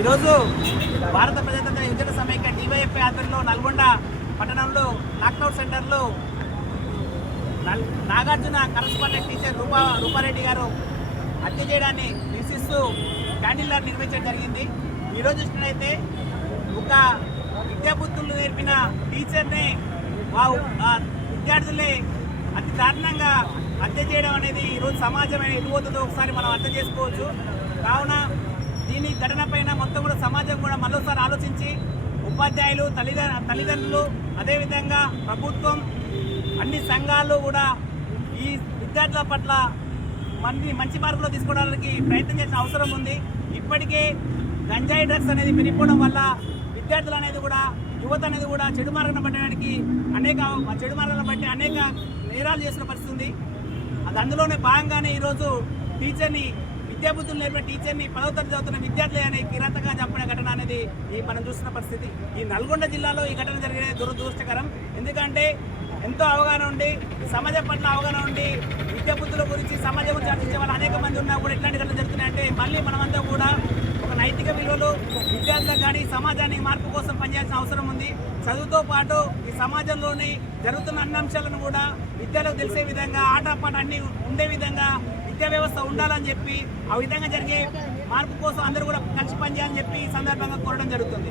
ఈరోజు భారత ప్రజాతంత్ర యువజన సమైక్య డివైఎఫ్ఐ ఆధ్వర్యంలో నల్గొండ పట్టణంలో లాక్డౌన్ సెంటర్లో నాగార్జున కరస్పాండెంట్ టీచర్ రూపారెడ్డి గారు హత్య చేయడాన్ని నిరసిస్తూ క్యాండిల్ లాంచ్ నిర్వహించడం జరిగింది. ఈరోజు చూసినట్లయితే ఒక విద్యాబుద్ధులు నేర్పిన టీచర్ని విద్యార్థులే అతి దారుణంగా హత్య చేయడం అనేది ఈరోజు సమాజం ఎటుపోతుందో ఒకసారి మనం అర్థం చేసుకోవచ్చు. కావున దీని ఘటన పైన మొత్తం కూడా సమాజం కూడా మరోసారి ఆలోచించి ఉపాధ్యాయులు తల్లిదండ్రులు అదేవిధంగా ప్రభుత్వం అన్ని సంఘాలు కూడా ఈ విద్యార్థుల పట్ల మంచి మార్పులో తీసుకోవడానికి ప్రయత్నం చేసిన అవసరం ఉంది. ఇప్పటికే గంజాయి డ్రగ్స్ అనేది పెరిగిపోవడం వల్ల విద్యార్థులు అనేది కూడా యువత అనేది కూడా చెడు మార్గం పట్టడానికి చెడు మార్గాలను బట్టి అనేక నేరాలు చేసిన పరిస్థితి ఉంది. అందులోనే భాగంగానే ఈరోజు విద్యాబుద్ధులు నేర్పిన టీచర్ని 10వ తరగతి చదువుతున్న విద్యార్థులే అనే కిరాతకంగా చంపిన ఘటన అనేది మనం చూస్తున్న పరిస్థితి. ఈ నల్గొండ జిల్లాలో ఈ ఘటన జరిగిన దురదృష్టకరం. ఎందుకంటే ఎంతో అవగాహన ఉండి సమాజం పట్ల అవగాహన ఉండి విద్యాబుద్ధుల గురించి సమాజం గురించి చర్చించే వాళ్ళు అనేక మంది ఉన్నా కూడా ఇట్లాంటి ఘటనలు జరుగుతున్నాయంటే మళ్ళీ మనమంతా కూడా ఒక నైతిక విలువలు విద్యార్థులకు కానీ సమాజాన్ని మార్పు కోసం పనిచేయాల్సిన అవసరం ఉంది. చదువుతో పాటు ఈ సమాజంలోని జరుగుతున్న అన్ని అంశాలను కూడా విద్యార్థులకు తెలిసే విధంగా ఆటపాట అన్ని ఉండే విధంగా విద్యా వ్యవస్థ ఉండాలని చెప్పి ఆ విధంగా జరిగే మార్పు కోసం అందరూ కూడా కలిసి పనిచేయాలని చెప్పి ఈ సందర్భంగా కోరడం జరుగుతుంది.